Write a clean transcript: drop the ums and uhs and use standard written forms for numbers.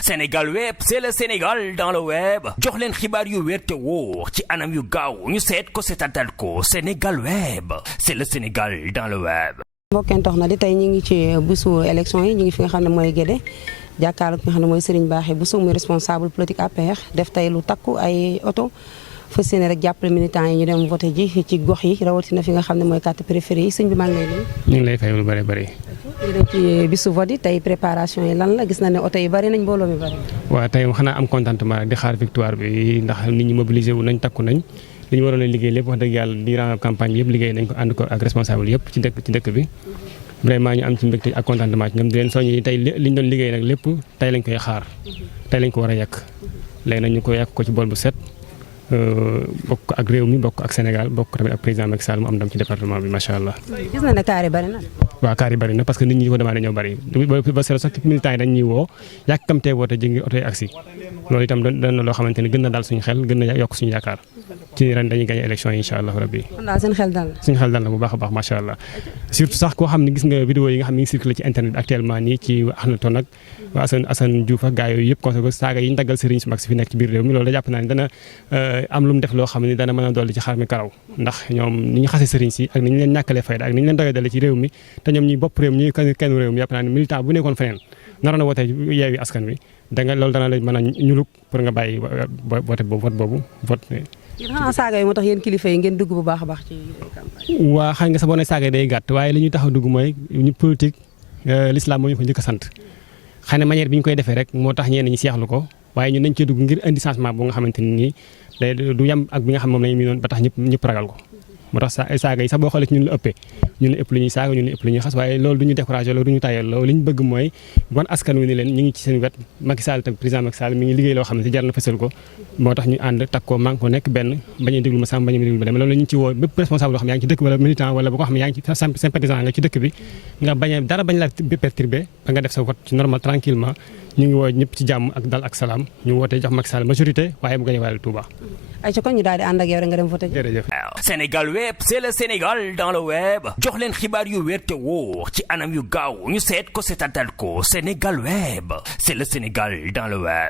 Sénégal web c'est le Sénégal dans le web jox leen xibaar yu wér te wóor ci anam yu gaaw ñu seet ko seetatal ko Sénégal web c'est le Sénégal dans le web. mbokkeen tax na di tey ñu ngi ci bisu élection yi ñu ngi fi nga xam ne mooy Guédé jàkkaarloo ki nga xam ne mooy Serigne Bakhy Bousso muy responsable politique APR def tey lu takku ay oto fas yéene rek jàppale militants yi ñu dem voté ji ci gox yi rawatina fi nga xam ne mooy carte préférée yi sëñ bi maa ngi lay nuyu. ñu ngi lay fay lu bëri bëri. ñu dem ci bisu vote yi tey préparation yi lan la gis na ne oto yi bëri nañ mbooloo mi bëri. waaw tey xanaa am contentement rek di xaar victoire bi ndax nit ñi mobilisé wu nañ takku nañ li ñu waroon a liggéey lépp wax dëgg yàlla durant campagne bi yëpp liggéey nañ ko ànd ko ak responsable yëpp ci dëkk bi. vraiment ñu am ci mbégte ak contentement ci ñoom di leen soññi tey li ñu doon liggéey nag lépp tey lañ koy xaar tey lañ ko war a yàq léegi nag ñu ko yàq ko ci bool bu set bokk ak réew mi bokk ak Sénégal bokk tamit ak président Macky Sall mu am ndam ci département bi macha allah. gis na ne kaar yi bëri na. waaw kaar yi bëri na parce que nit ñi ko demandé ñoo bëri ba seetlu sax militants yi dañ ñuy woo yàkkamtee woote ji ngi oto yi agsi loolu itam dana loo xamante ne gën na daal suñu xel gën na yokk suñu yaakaar ci ren dañuy gagné élection yi incha allah rabbi. kon daal seen xel dal na. suñu xel dal na bu baax a baax macha allah surtout sax koo xam ne gis nga vidéo yi nga xam ne ngi circulé ci internet actuellement nii ci Akhenaton nag waa Assane Diouf ak gars yooyu yëpp conseil saaga yi ñu daggal sëriñ su mag si fi nekk ci biir réew mi loolu da jàpp naa ne dana am lu mu def loo xam ne dana mën a dolli ci xar mi karaw ndax ñoom ni ñu xase sëriñ si ak ni ñu leen ñàkkalee fayda ak ni ñu leen doyee dale ci réew mi te ñoom ñi bopp réew mi ñuy kenn réew mi jàpp naa ne militant bu nekkoon feneen naroon a wootee Yewwi Askan Wi danga loolu dana la mën a ñuluk pour nga bàyyi vote boobu vote. yéen xanaa saaga yi moo tax yéen kilifa yi ngeen dugg bu baax a baax ci campagne. waa xam nga sa boo ne saaga yi day gàtt waaye li ñuy tax a dugg mooy ñu politique l'islam moo ñu ko njëkk a sant xëy na manière bi ñu koy defee rek moo tax ñenn ñi seexlu ko waaye ñun nañ cee dugg ngir indi changement bu nga xamante ni nii du yem ak bi nga xam moom lañu miinoon ba tax ñëpp ragal ko moo tax saaga yi sax boo xoolee ci ñun la ëppee ñun la ëpp lu ñuy saaga ñun la ëpp lu ñuy xas waaye loolu du ñu découragé loolu du ñu tayal loolu li ñu bëgg mooy wan askan wi ni leen ñu ngi ci seen wet Macky Sall tam président Macky Sall mi ngi liggéey loo xam ne si jar na fësal ko moo tax ñu ànd takk ko manque ko nekk benn bañ a déglu ma sàmm bañ a déglu ma dem loolu la ñu ci woo bépp responsable boo xam ne yaa ngi ci dëkk wala militant wala boo ko xam ne yaa ngi ci sympathisant nga ci dëkk bi nga bañ a dara bañ la perturbé ba nga def sa vote ci normal tranquillement ñu ngi woo ñëpp ci jàmm ak dal ak salaam ñu wootee jox Macky Sall majorité waaye bu gañe waale Touba. ay ci kon ñu daal di ànd ak yow rek nga dem voté. jërëjëf. Sénégal web c'est le Sénégal dans le web jox leen xibaar yu wér te wóor ci anam yu gaaw ñu seet ko seetatal ko Sénégal web c'est le Sénégal dans le web.